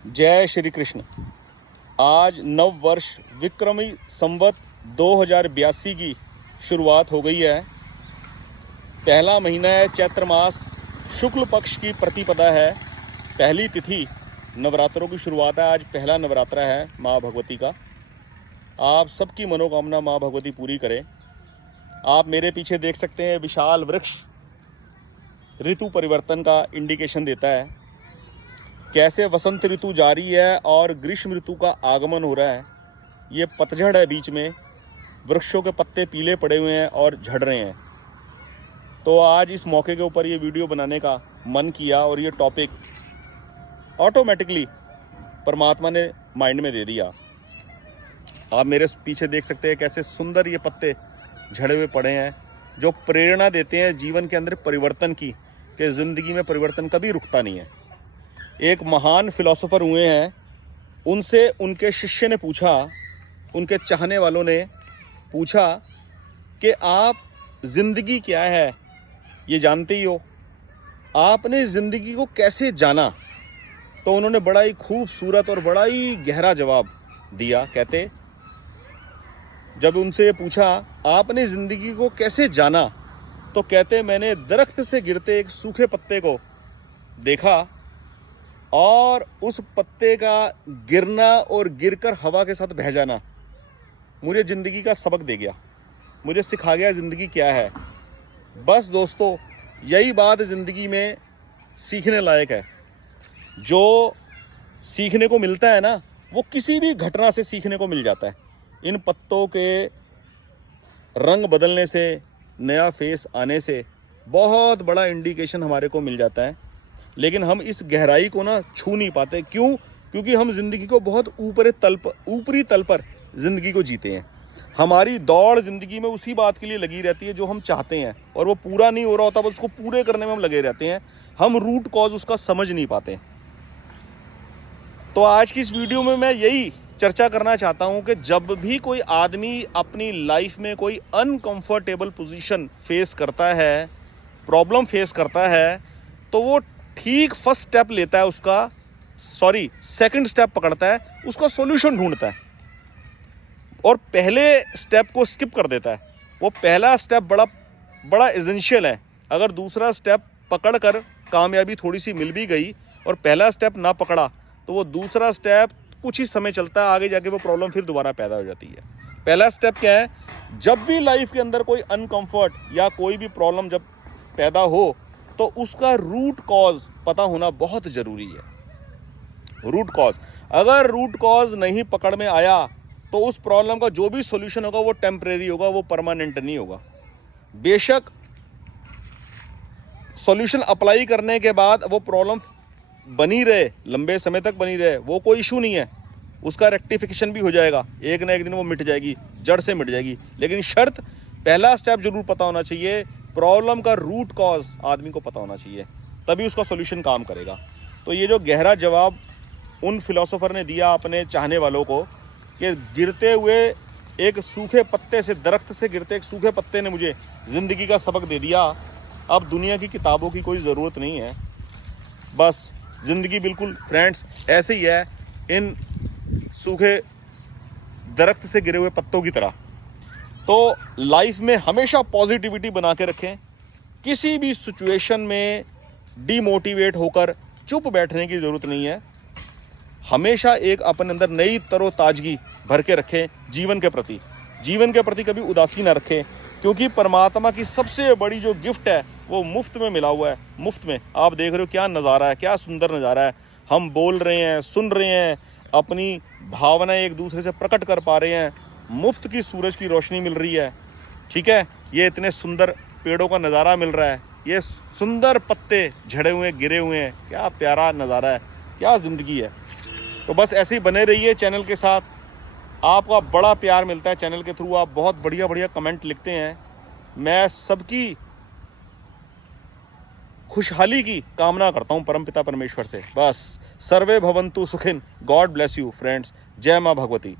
जय श्री कृष्ण। आज नव वर्ष विक्रमी संवत 2082 की शुरुआत हो गई है। पहला महीना है, चैत्र मास, शुक्ल पक्ष की प्रतिपदा है, पहली तिथि, नवरात्रों की शुरुआत है। आज पहला नवरात्रा है माँ भगवती का। आप सबकी मनोकामना माँ भगवती पूरी करें। आप मेरे पीछे देख सकते हैं, विशाल वृक्ष ऋतु परिवर्तन का इंडिकेशन देता है। कैसे वसंत ऋतु जारी है और ग्रीष्म ऋतु का आगमन हो रहा है। ये पतझड़ है, बीच में वृक्षों के पत्ते पीले पड़े हुए हैं और झड़ रहे हैं। तो आज इस मौके के ऊपर ये वीडियो बनाने का मन किया और ये टॉपिक ऑटोमेटिकली परमात्मा ने माइंड में दे दिया। आप मेरे पीछे देख सकते हैं कैसे सुंदर ये पत्ते झड़े हुए पड़े हैं, जो प्रेरणा देते हैं जीवन के अंदर परिवर्तन की, कि ज़िंदगी में परिवर्तन कभी रुकता नहीं है। एक महान फिलोसोफर हुए हैं, उनसे उनके शिष्य ने पूछा, उनके चाहने वालों ने पूछा कि आप ज़िंदगी क्या है ये जानते ही हो, आपने ज़िंदगी को कैसे जाना। तो उन्होंने बड़ा ही खूबसूरत और बड़ा ही गहरा जवाब दिया। कहते, जब उनसे ये पूछा आपने ज़िंदगी को कैसे जाना, तो कहते, मैंने दरख्त से गिरते एक सूखे पत्ते को देखा और उस पत्ते का गिरना और गिरकर हवा के साथ बह जाना मुझे ज़िंदगी का सबक दे गया, मुझे सिखा गया ज़िंदगी क्या है। बस दोस्तों, यही बात ज़िंदगी में सीखने लायक है। जो सीखने को मिलता है ना, वो किसी भी घटना से सीखने को मिल जाता है। इन पत्तों के रंग बदलने से, नया फेस आने से बहुत बड़ा इंडिकेशन हमारे को मिल जाता है। लेकिन हम इस गहराई को ना छू नहीं पाते। क्यों? क्योंकि हम ज़िंदगी को बहुत ऊपरी तल पर ज़िंदगी को जीते हैं। हमारी दौड़ ज़िंदगी में उसी बात के लिए लगी रहती है जो हम चाहते हैं, और वो पूरा नहीं हो रहा होता, बस उसको पूरे करने में हम लगे रहते हैं। हम रूट कॉज उसका समझ नहीं पाते। तो आज की इस वीडियो में मैं यही चर्चा करना चाहता हूं कि जब भी कोई आदमी अपनी लाइफ में कोई अनकंफर्टेबल पोजीशन फेस करता है, प्रॉब्लम फेस करता है, तो वो ठीक फर्स्ट स्टेप लेता है, सेकंड स्टेप पकड़ता है, उसका सॉल्यूशन ढूंढता है और पहले स्टेप को स्किप कर देता है। वो पहला स्टेप बड़ा एसेंशियल है। अगर दूसरा स्टेप पकड़कर कामयाबी थोड़ी सी मिल भी गई और पहला स्टेप ना पकड़ा, तो वो दूसरा स्टेप कुछ ही समय चलता है, आगे जाके वो प्रॉब्लम फिर दोबारा पैदा हो जाती है। पहला स्टेप क्या है? जब भी लाइफ के अंदर कोई अनकंफर्ट या कोई भी प्रॉब्लम जब पैदा हो, तो उसका रूट कॉज पता होना बहुत ज़रूरी है। रूट कॉज, अगर रूट कॉज नहीं पकड़ में आया, तो उस प्रॉब्लम का जो भी सॉल्यूशन होगा वो टेम्परेरी होगा, वो परमानेंट नहीं होगा। बेशक सॉल्यूशन अप्लाई करने के बाद वो प्रॉब्लम बनी रहे, लंबे समय तक बनी रहे, वो कोई इशू नहीं है, उसका रेक्टिफिकेशन भी हो जाएगा, एक ना एक दिन वो मिट जाएगी, जड़ से मिट जाएगी। लेकिन शर्त, पहला स्टेप जरूर पता होना चाहिए, प्रॉब्लम का रूट कॉज आदमी को पता होना चाहिए, तभी उसका सॉल्यूशन काम करेगा। तो ये जो गहरा जवाब उन फिलोसोफर ने दिया अपने चाहने वालों को, कि गिरते हुए एक सूखे पत्ते से, दरख्त से गिरते एक सूखे पत्ते ने मुझे ज़िंदगी का सबक दे दिया। अब दुनिया की किताबों की कोई ज़रूरत नहीं है, बस ज़िंदगी बिल्कुल फ्रेंड्स ऐसे ही है, इन सूखे दरख्त से गिरे हुए पत्तों की तरह। तो लाइफ में हमेशा पॉजिटिविटी बना के रखें। किसी भी सिचुएशन में डीमोटिवेट होकर चुप बैठने की ज़रूरत नहीं है। हमेशा एक अपने अंदर नई तरोताजगी भर के रखें जीवन के प्रति कभी उदासी ना रखें, क्योंकि परमात्मा की सबसे बड़ी जो गिफ्ट है वो मुफ्त में मिला हुआ है। मुफ्त में आप देख रहे हो क्या नज़ारा है, क्या सुंदर नज़ारा है। हम बोल रहे हैं, सुन रहे हैं, अपनी भावनाएं एक दूसरे से प्रकट कर पा रहे हैं, मुफ्त की सूरज की रोशनी मिल रही है, ठीक है। ये इतने सुंदर पेड़ों का नज़ारा मिल रहा है, ये सुंदर पत्ते झड़े हुए गिरे हुए हैं, क्या प्यारा नज़ारा है, क्या ज़िंदगी है। तो बस ऐसे ही बने रहिए चैनल के साथ। आपका बड़ा प्यार मिलता है चैनल के थ्रू, आप बहुत बढ़िया कमेंट लिखते हैं। मैं सबकी खुशहाली की कामना करता हूँ परमपिता परमेश्वर से। बस सर्वे भवन्तु सुखिन। God bless you friends. जय माँ भगवती।